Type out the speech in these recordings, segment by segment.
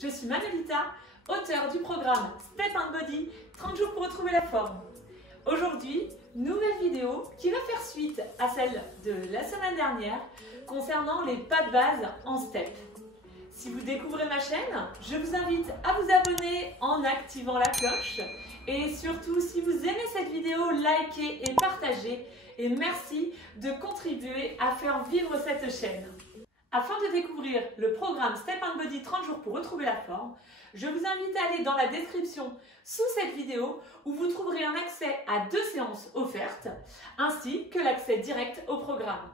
je suis Manolita, auteure du programme Step & Body, 30 jours pour retrouver la forme. Aujourd'hui, nouvelle vidéo qui va faire suite à celle de la semaine dernière concernant les pas de base en step. Si vous découvrez ma chaîne, je vous invite à vous abonner en activant la cloche et surtout si vous aimez cette vidéo, likez et partagez et merci de contribuer à faire vivre cette chaîne. Afin de découvrir le programme Step & Body 30 jours pour retrouver la forme, je vous invite à aller dans la description sous cette vidéo où vous trouverez un accès à 2 séances offertes ainsi que l'accès direct au programme.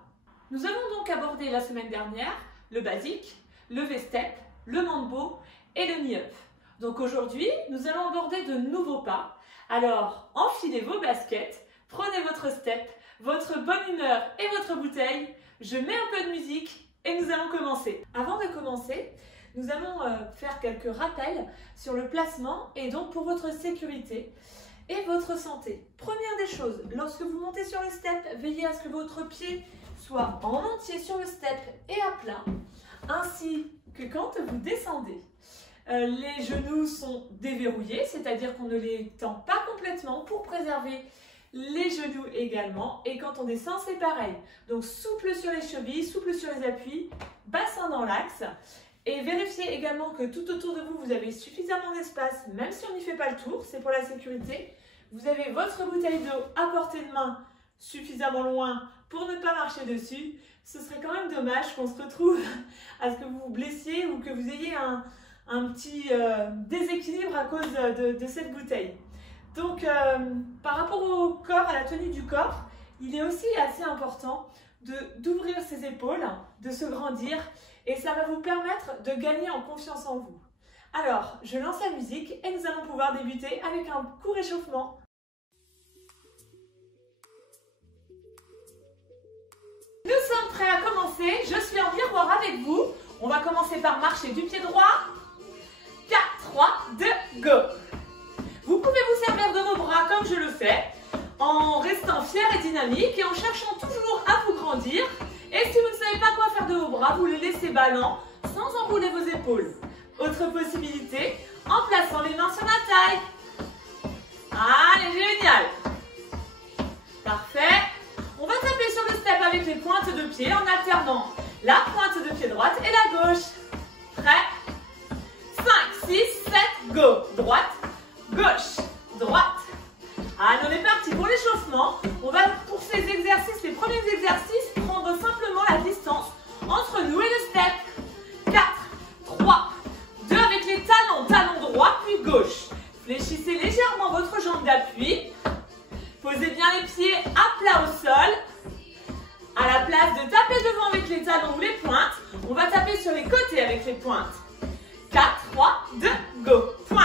Nous avons donc abordé la semaine dernière le basique, le V-step, le mambo et le knee-up. Donc aujourd'hui, nous allons aborder de nouveaux pas. Alors, enfilez vos baskets, prenez votre step, votre bonne humeur et votre bouteille. Je mets un peu de musique et nous allons commencer. Avant de commencer, nous allons faire quelques rappels sur le placement et donc pour votre sécurité et votre santé. Première des choses, lorsque vous montez sur le step, veillez à ce que votre pied soit en entier sur le step et à plat, ainsi que quand vous descendez. Les genoux sont déverrouillés, c'est-à-dire qu'on ne les tend pas complètement pour préserver les genoux également. Et quand on descend, c'est pareil. Donc souple sur les chevilles, souple sur les appuis, bassin dans l'axe. Et vérifiez également que tout autour de vous, vous avez suffisamment d'espace, même si on n'y fait pas le tour, c'est pour la sécurité. Vous avez votre bouteille d'eau à portée de main suffisamment loin pour ne pas marcher dessus. Ce serait quand même dommage qu'on se retrouve à ce que vous vous blessiez ou que vous ayez un petit déséquilibre à cause de cette bouteille. Donc, par rapport au corps, à la tenue du corps, il est aussi assez important d'ouvrir ses épaules, de se grandir et ça va vous permettre de gagner en confiance en vous. Alors, je lance la musique et nous allons pouvoir débuter avec un court échauffement. Nous sommes prêts à commencer, je suis en miroir avec vous. On va commencer par marcher du pied droit. 4, 3, 2, go! Vous pouvez vous servir de vos bras comme je le fais, en restant fier et dynamique et en cherchant toujours à vous grandir. Et si vous ne savez pas quoi faire de vos bras, vous les laissez ballants sans enrouler vos épaules. Autre possibilité, en plaçant les mains sur la taille. Allez, génial! Parfait. On va taper sur le step avec les pointes de pied en alternant la pointe de pied droite et la gauche. Prêt? 5, 6, 7, go! Droite, gauche, droite. Allez, on est parti pour l'échauffement. On va, pour ces exercices, les premiers exercices, prendre simplement la distance entre nous et le step. 4, 3, 2 avec les talons, talon droit puis gauche. Fléchissez légèrement votre jambe d'appui. Posez bien les pieds à plat au sol. À la place de taper devant avec les talons ou les pointes, on va taper sur les côtés avec les pointes. 4, 3, 2, go. Pointe.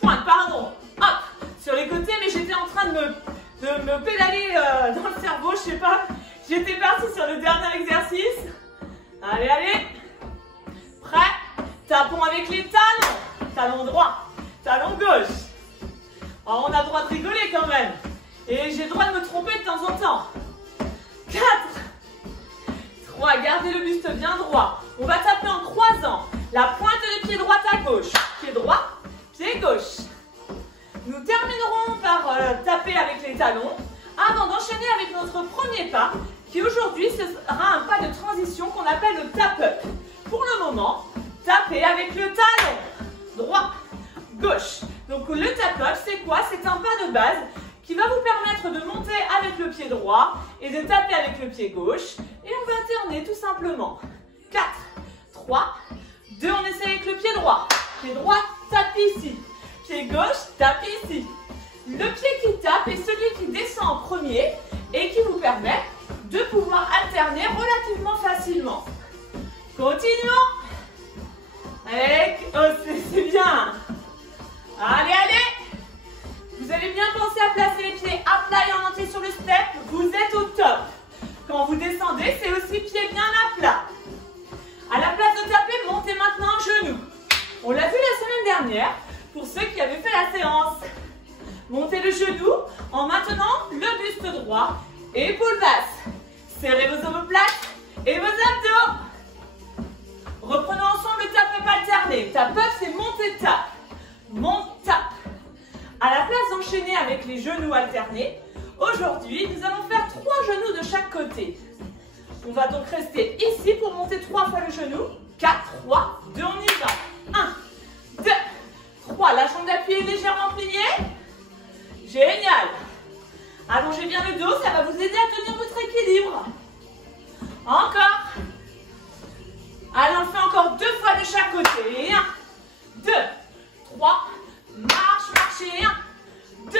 Pointe, pardon. Hop. Sur les côtés, mais j'étais en train de me pédaler dans le cerveau, je sais pas. J'étais partie sur le dernier exercice. Allez, allez. Prêt? Tapons avec les talons. Talon droit. Talon gauche. Oh, on a le droit de rigoler quand même. Et j'ai le droit de me tromper de temps en temps. 4, 3, gardez le buste bien droit. On va taper en croisant la pointe de pied droit à gauche. Pied droit, pied gauche. Nous terminerons par taper avec les talons avant d'enchaîner avec notre premier pas qui aujourd'hui sera un pas de transition qu'on appelle le tap-up. Pour le moment, tapez avec le talon. Droit, gauche. Donc le tap-up, c'est quoi? C'est un pas de base qui va vous permettre de monter avec le pied droit et de taper avec le pied gauche. Et on va alterner tout simplement. 4, 3, 2, on essaie avec le pied droit. Pied droit, tape ici. Pied gauche, tape ici. Le pied qui tape est celui qui descend en premier et qui vous permet de pouvoir alterner relativement facilement. Continuons. Et oh, c'est bien. Allez, allez. Vous avez bien pensé à placer les pieds à plat et en entier sur le step, vous êtes au top. Quand vous descendez, c'est aussi pieds bien à plat. À la place de taper, montez maintenant un genou. On l'a vu la semaine dernière, pour ceux qui avaient fait la séance. Montez le genou en maintenant le buste droit, épaules basses. Serrez vos omoplates et vos abdos. Reprenons ensemble le tap-up alterné. Tap-up, enchaîner avec les genoux alternés. Aujourd'hui, nous allons faire 3 genoux de chaque côté. On va donc rester ici pour monter 3 fois le genou. 4, 3, 2, on y va. 1, 2, 3. La jambe d'appui est légèrement pliée. Génial. Allongez bien le dos, ça va vous aider à tenir votre équilibre. Encore. Allez, on le fait encore 2 fois de chaque côté. 1, 2, 3. Marche, marchez. 1, 2,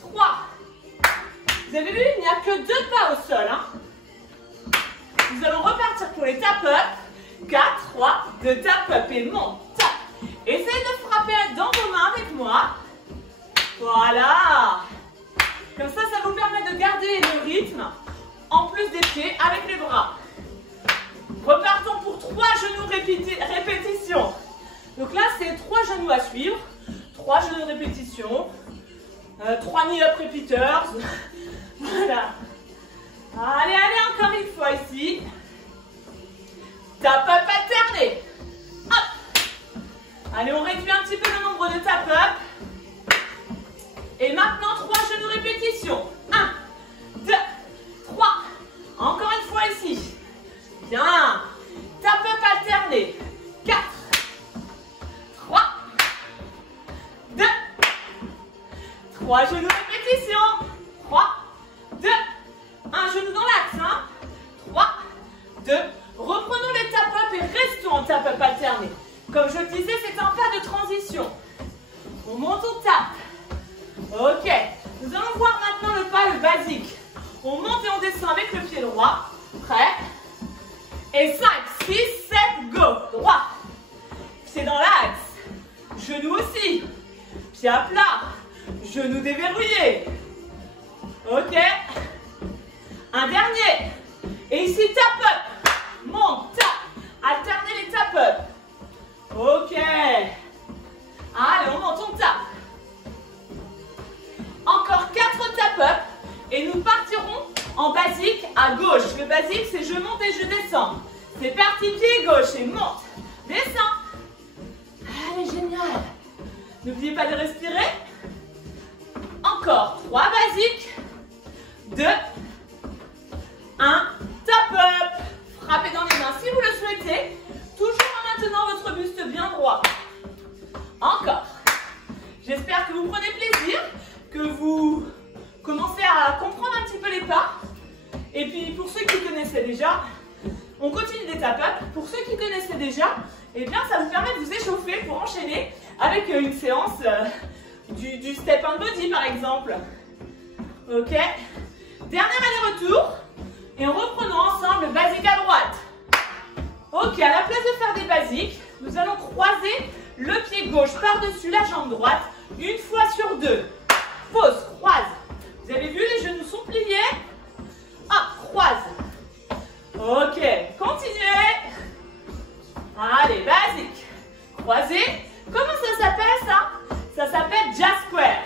3. Vous avez vu, il n'y a que 2 pas au sol. Nous allons repartir pour les tap-up. 4, 3, 2 tap-up et monte. Tap. Essayez de frapper dans vos mains avec moi. Voilà. Comme ça, ça vous permet de garder le rythme en plus des pieds avec les bras. Repartons pour 3 genoux répétitions. Donc là, c'est 3 genoux à suivre. 3 genoux de répétition. 3 knee-up repeaters. Voilà. Allez, allez, encore une fois ici. Tap-up alterné. Hop. Allez, on réduit un petit peu le nombre de tap-up. Et maintenant, 3 genoux répétitions. 1, 2, 3. Encore une fois ici. Bien. Tap-up alterné. 4, 3, 2, 3 genoux répétitions. 3, 2, un genou dans l'axe. 3, 2. Reprenons les tap-up et restons en tap-up alterné. Comme je le disais, c'est un pas de transition. On monte, on tape. Ok. Nous allons voir maintenant le pas, le basique. On monte et on descend avec le pied droit. Prêt? Et 5, 6, 7, go. Droit. Pied dans l'axe. Genou aussi. Pied à plat. Genou déverrouillé. Ok. Un dernier. Et ici, tap-up. Monte, tap. Alternez les tap-up. Ok. Allez, on monte, on tape. Encore 4 tap-up. Et nous partirons en basique à gauche. Le basique, c'est je monte et je descends. C'est parti, pied gauche et monte. Descends. Allez, génial. N'oubliez pas de respirer. Encore 3 basiques. 2, 1, tap-up. Frappez dans les mains si vous le souhaitez. Toujours en maintenant votre buste bien droit. Encore. J'espère que vous prenez plaisir, que vous commencez à comprendre un petit peu les pas. Et puis pour ceux qui connaissaient déjà, on continue les tap-up. Pour ceux qui connaissaient déjà, eh bien ça vous permet de vous échauffer pour enchaîner avec une séance du step and body par exemple. Ok. Dernier aller-retour. Et en reprenant ensemble le basique à droite. Ok, à la place de faire des basiques, nous allons croiser le pied gauche par-dessus la jambe droite, une fois sur 2. Pause, croise. Vous avez vu, les genoux sont pliés. Hop, croise. Ok, continuez. Allez, basique. Croisez. Comment ça s'appelle ça? Ça s'appelle jazz square.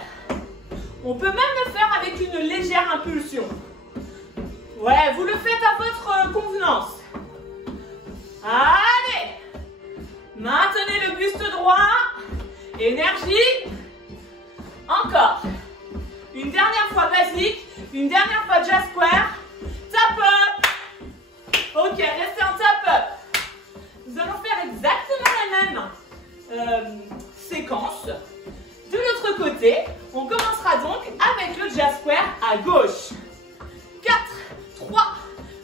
On peut même le faire avec une légère impulsion. Ouais, vous le faites à votre convenance. Allez. Maintenez le buste droit. Énergie. Encore. Une dernière fois basique. Une dernière fois jazz square. Tap up. Ok, restez en tap up. Nous allons faire exactement la même séquence. De l'autre côté, on commencera donc avec le jazz square à gauche. 4, 3,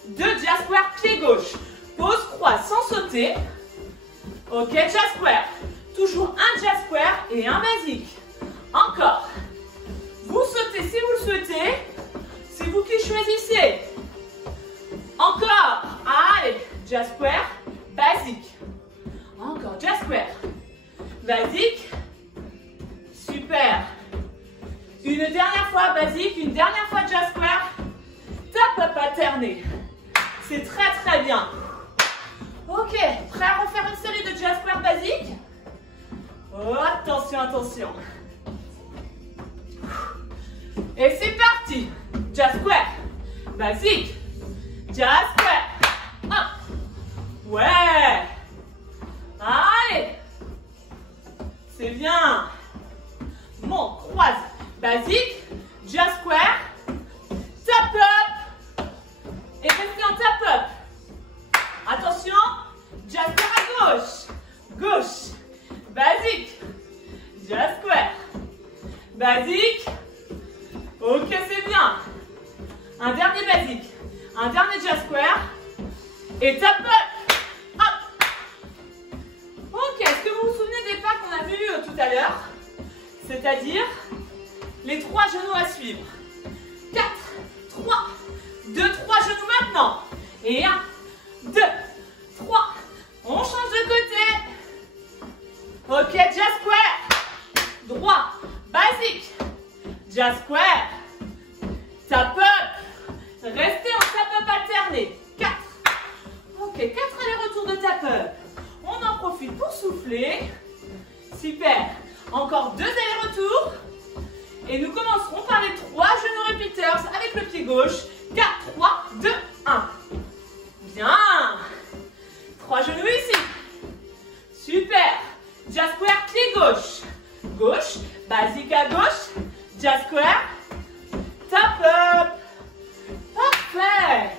2, jazz square, pied gauche. Pause, croix sans sauter. Ok, jazz square. Toujours un jazz square et un basique. Encore. Vous sautez si vous le souhaitez. C'est vous qui choisissez. Encore. Allez, jazz square, basique. Encore, jazz square, basique. Super. Une dernière fois basique, une dernière fois jazz square. Tap-up alterné. C'est très très bien. Ok, prêt à refaire une série de jazz square basique? Oh, attention, attention. Et c'est parti. Jazz square, basique. Jazz square. Hop. Ouais. Allez. C'est bien. Monte, croise. basique, just square, tap up, et restez en tap up. Attention, just square à gauche, gauche, basique, just square, basique, ok c'est bien. Un dernier basique, un dernier just square, et tap up, hop. Ok, est-ce que vous vous souvenez des pas qu'on a vus tout à l'heure? C'est-à-dire les 3 genoux à suivre. 4, 3, 2, 3 genoux maintenant. Et 1, 2, 3. On change de côté. Ok, just square. Droit, basique. Just square. Tap up. Restez en tap up alterné. 4. Ok, 4 allers-retours de tap up. On en profite pour souffler. Super. Encore 2 allers-retours. Et nous commencerons par les 3 genoux repeaters avec le pied gauche. 4, 3, 2, 1. Bien. 3 genoux ici. Super. Just square, pied gauche. Gauche. Basique à gauche. Just square. Tap up. Parfait.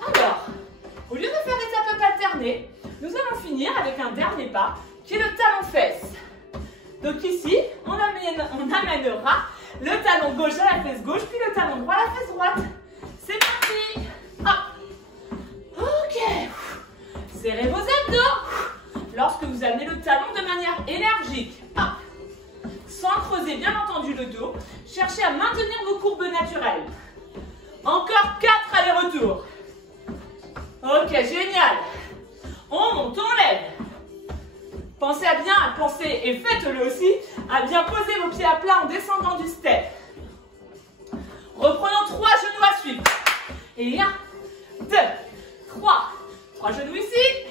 Alors, au lieu de faire des tap up alternés, nous allons finir avec un dernier pas qui est le talon-fesse. Donc ici, on amènera le talon gauche à la fesse gauche, puis le talon droit à la fesse droite. C'est parti. Hop. Ok. Serrez vos abdos. Lorsque vous amenez le talon de manière énergique. Hop. Sans creuser bien entendu le dos, cherchez à maintenir vos courbes naturelles. Encore 4 allers-retours. Ok, génial. On monte, on lève. Pensez à bien, et faites-le aussi, à bien poser vos pieds à plat en descendant du step. Reprenons 3 genoux à suivre. Et 1, 2, 3. 3 genoux ici.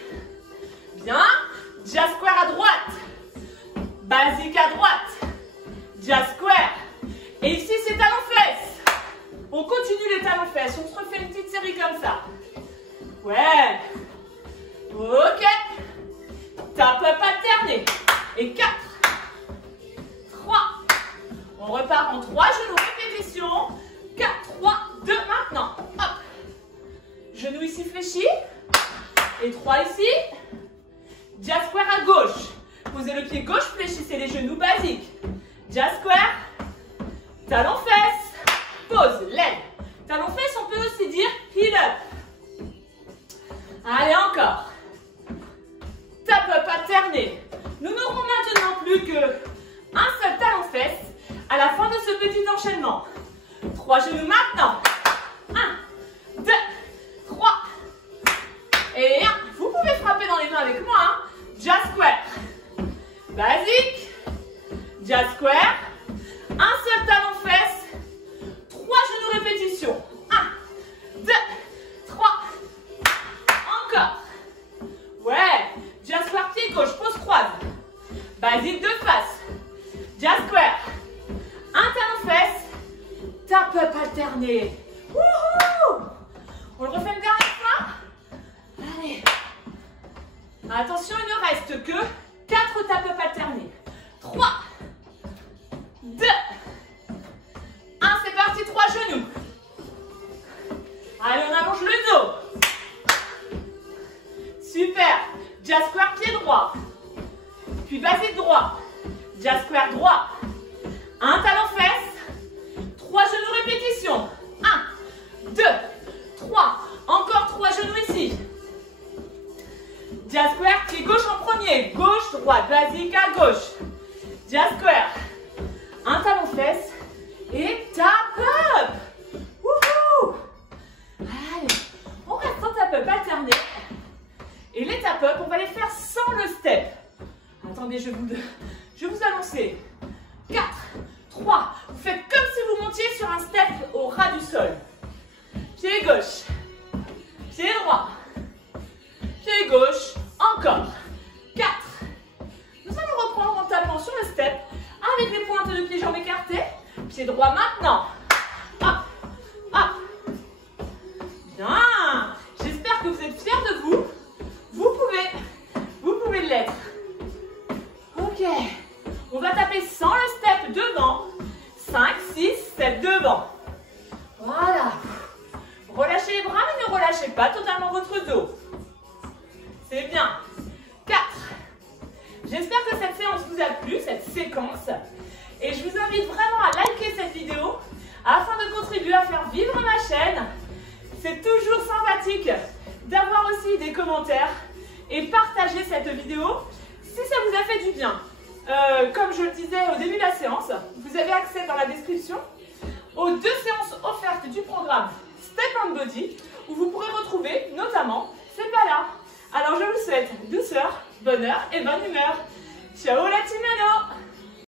Bien. Just square à droite. Basique à droite. Just square. Et ici, c'est talons-fesses. On continue les talons-fesses. On se refait une petite série comme ça. Ouais. Ok. Tap up alterné. Et 4, 3. On repart en 3 genoux répétition. 4, 3, 2 maintenant. Hop. Genou ici fléchi. Et 3 ici. Just square à gauche. Posez le pied gauche, fléchissez les genoux basiques. Just square. Talon fesse. Pause, lève. Talon fesse, on peut aussi dire heel up. Allez, encore. Tap up alterné. Nous n'aurons maintenant plus qu'un seul talon fesse à la fin de ce petit enchaînement. 3 genoux maintenant. 1, 2, 3. Et 1. Vous pouvez frapper dans les mains avec moi. Hein. Just square. Basique. Just square. Un seul talon fesse. 3 genoux répétition. 1, 2, 3. Encore. Ouais. Just square pied gauche, pose croise. Basique de face. Just square. Un talon fesse. Tap up alterné. Wouhou! On le refait une dernière fois. Allez. Attention, il ne reste que 4 tap up alternés. 3, 2, 1, c'est parti, 3 genoux. Allez, on allonge le dos. Super. Just square pied droit. Puis basique droit. Just square droit. Un talon fesse. 3 genoux répétition. 1, 2, 3. Encore 3 genoux ici. Just square pied gauche en premier. Gauche, droite. Basique à gauche. Just square. Un talon fesse. Et tap up. Wouhou. Allez. On reste en tap up alterné. Et les tap up, on va les faire sans le step. Attendez, je vous annoncer. 4, 3. Vous faites comme si vous montiez sur un step au ras du sol. Pied gauche. Pied droit. Pied gauche. Encore. 4. Nous allons reprendre en tapant sur le step avec les pointes de pied, jambes écartées. Pied droit maintenant. Hop. Hop. Bien. J'espère que vous êtes fiers de vous. Vous pouvez l'être. Ok. On va taper sans le step devant. 5, 7 devant. Voilà. Relâchez les bras, mais ne relâchez pas totalement votre dos. C'est bien. 4. J'espère que cette séance vous a plu, cette séquence. Et je vous invite vraiment à liker cette vidéo afin de contribuer à faire vivre ma chaîne. C'est toujours sympathique d'avoir aussi des commentaires et partager cette vidéo si ça vous a fait du bien. Comme je le disais au début de la séance, vous avez accès dans la description aux 2 séances offertes du programme Step and Body où vous pourrez retrouver notamment ces pas-là. Alors je vous souhaite douceur, bonheur et bonne humeur. Ciao la team Nano!